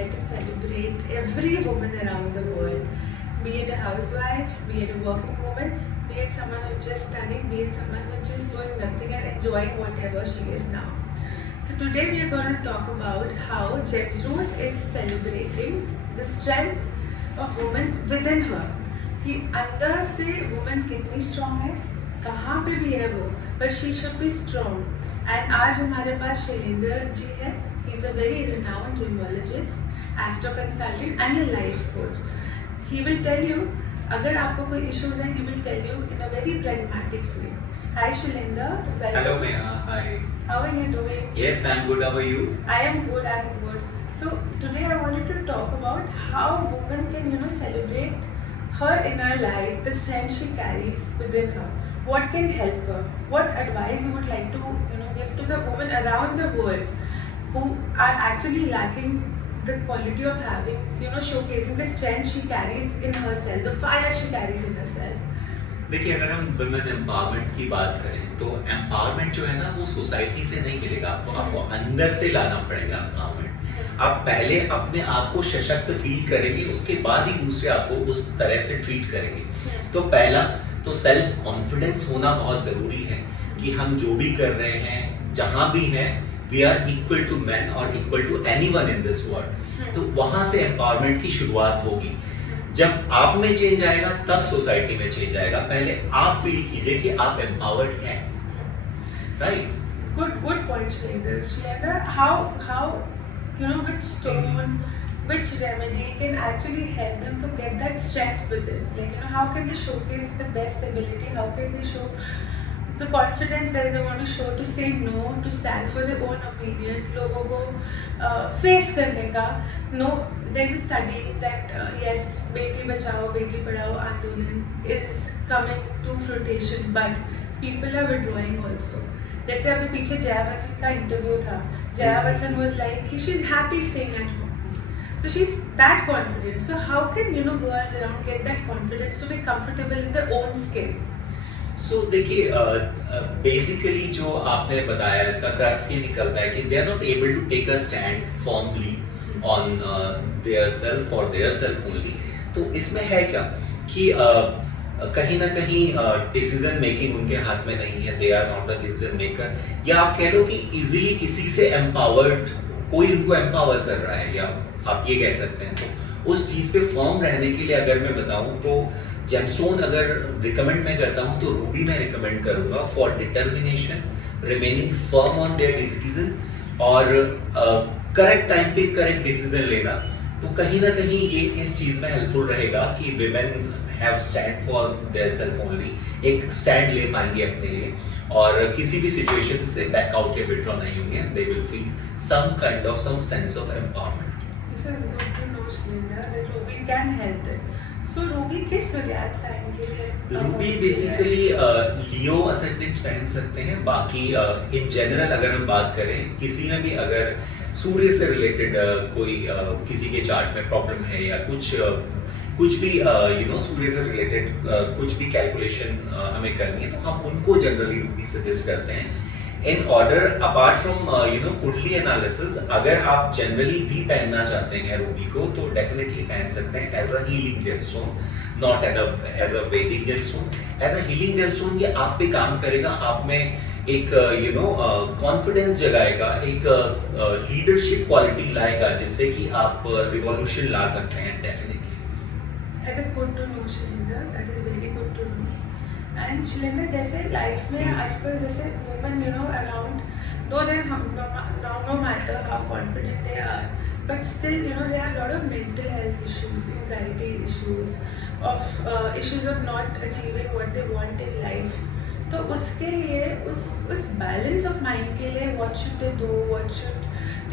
here to celebrate every woman around the world, be it a housewife, be it a working woman, be it someone who's just studying, be it someone who's just doing nothing and enjoying whatever she is now. So today we are going to talk about how Gemstone is celebrating the strength of women within her. कि अंदर से woman कितनी strong है, कहाँ पे भी है वो, but she should be strong. And आज हमारे पास शैलेंद्र जी है. He's a very renowned gemologist, astro consultant and a life coach. He will tell you अगर आपको कोई issues हैं, he will tell you in a very pragmatic way. Hi Shailendra. Hello Meha, hi. How are you doing? Yes, I'm good. How are you? I am good. I'm good. So today I wanted to talk about how women can celebrate her inner life, the strength she carries within her. What can help her? What advice you would like to give to the women around the world who are actually lacking the quality of having showcasing the strength she carries in herself, the fire she carries in herself. देखिए, अगर हम women empowerment की बात करें तो empowerment जो है ना वो सोसाइटी से नहीं मिलेगा आपको अंदर से लाना पड़ेगा एम्पावरमेंट. आप पहले अपने आप को सशक्त फील करेंगे, उसके बाद ही दूसरे आपको उस तरह से ट्रीट करेंगे. तो पहला तो सेल्फ कॉन्फिडेंस होना बहुत जरूरी है कि हम जो भी कर रहे हैं, जहां भी हैं, we are equal to man और equal to anyone in this world. तो वहां से एम्पावरमेंट की शुरुआत होगी. जब आप में चेंज आएगा तब सोसाइटी में चेंज आएगा. पहले आप फील कीजिए कि आप एम्पावर्ड हैं. Right? Good point, Shailendra. How which stone, which remedy can actually help them to get that strength within? Like how can they showcase the best ability? How can they show the confidence that they want to show to say no, to stand for their own opinion, लोगों को face करने का. No, there's a study that yes, Beti Bachao Beti Padhao आंदोलन is coming to fruition, but people are withdrawing also. जैसे अभी पीछे जया बच्चन का interview था. Jaya Bachchan was like she's happy staying at home. So she's that confident. So how can girls around get that confidence to be comfortable in their own skin? सो देखिए, basically जो आपने बताया इसका क्रक्स ये निकलता है कि they are not able to take a stand formally on their self और देयर सेल्फ ओनली. तो इसमें है क्या कि कहीं ना कहीं डिसीजन मेकिंग उनके हाथ में नहीं है. They are not the decision maker. या आप कह लो कि इजीली किसी से एम्पावर्ड कोई उनको एम्पावर कर रहा है, या आप ये कह सकते हैं. तो उस चीज पे फर्म रहने के लिए अगर मैं बताऊं तो जेमस्टोन अगर रिकमेंड मैं करता हूं तो रूबी मैं रिकमेंड करूंगा for determination, remaining firm on their decision और करेक्ट टाइम पे करेक्ट डिसीजन लेना. तो कहीं ना कहीं ये इस चीज में हेल्पफुल रहेगा कि women have stand for their self only. एक स्टैंड ले पाएंगे अपने लिए और किसी भी सिचुएशन से बैकआउट या विथड्रॉ नहीं होंगे. They will feel some kind of some sense of empowerment. This is good to know, Shailendra, that Ruby can help them. So Ruby किस zodiac sign के लिए? रूबी बेसिकली लियो असेंडेंट पहन सकते हैं. बाकी इन जनरल अगर हम बात करें किसी में भी अगर सूर्य से रिलेटेड कोई किसी के चार्ट में प्रॉब्लम है या कुछ भी सूर्य से रिलेटेड कुछ भी कैलकुलेशन हमें करनी है तो हम उनको जनरली रूबी सजेस्ट करते हैं. इन ऑर्डर अपार्ट फ्रॉम कुंडली एनालिसिस, अगर आप जनरली भी पहनना चाहते हैं रूबी को तो डेफिनेटली पहन सकते हैं as a healing gemstone, not as a Vedic gemstone. As a healing gemstone ये आप पे काम करेगा, आप में एक कॉन्फिडेंस जगाएगा, एक लीडरशिप क्वालिटी लाएगा जिससे कि आप रिवॉल्यूशन ला सकते हैं. Definitely That is good to know, Shailendra. That is very good to know. And Shailendra, जैसे लाइफ में आजकल जैसे women around, though they no matter how confident they are, but still there are a lot of mental health issues, anxiety issues, issues of not achieving what they want in life. तो उसके लिए उस balance of mind के लिए what should they do, what should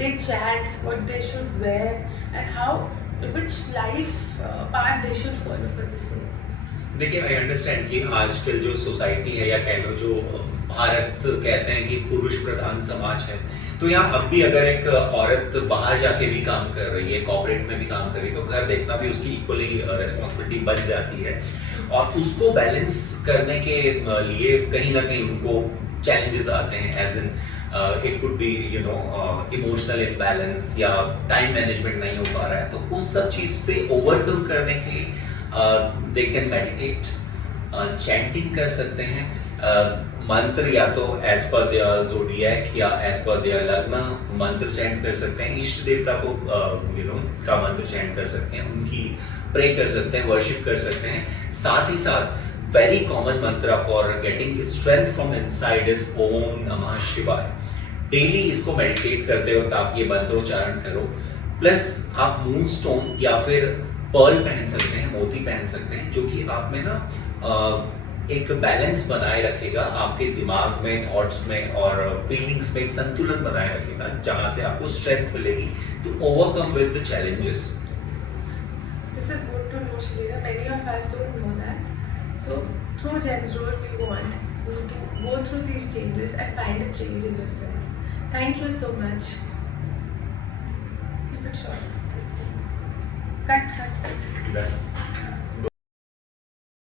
they chant, what they should wear, and which life path they should follow for the same. देखिए, I understand कि आजकल जो सोसाइटी है या कह लो जो भारत कहते हैं कि पुरुष प्रधान समाज है, तो यहाँ अब भी अगर एक औरत बाहर जाके भी काम कर रही है, कॉर्पोरेट में भी काम कर रही है, तो घर देखना भी उसकी इक्वली रेस्पॉन्सिबिलिटी बन जाती है. और उसको बैलेंस करने के लिए कहीं ना कहीं उनको चैलेंजेस आते हैं. As in it could be emotional imbalance या टाइम मैनेजमेंट नहीं हो पा रहा है, तो उस सब चीज़ से ओवरकम करने के लिए दे कैन मेडिटेट, चैंटिंग कर सकते हैं, मंत्र या तो एज पर देयर ज़ोडिएक या एज पर देयर लग्न मंत्र चैंट कर सकते हैं, इष्ट देवता को का मंत्र चैंट कर सकते हैं, उनकी प्रे कर सकते हैं, वर्शिप कर सकते हैं। साथ ही साथ very common mantra for getting strength from inside is Om Namah Shivaya. Daily इसको मेडिटेट करते वक्त आप ये मंत्रोच्चारण करो, प्लस आप मून स्टोन या फिर पर्ल पहन सकते हैं, मोती पहन सकते हैं, जो कि आप में ना एक बैलेंस बनाए रखेगा, आपके दिमाग में, थॉट्स में और फीलिंग्स में एक संतुलन बनाए रखेगा, जहां से आपको स्ट्रेंथ मिलेगी to overcome with the challenges. This is good to know, Shalina. Many of us don't know that. So through Gems Road, we want you to go through these changes and find a change in yourself. Thank you so much. Keep it short. Cut. Done.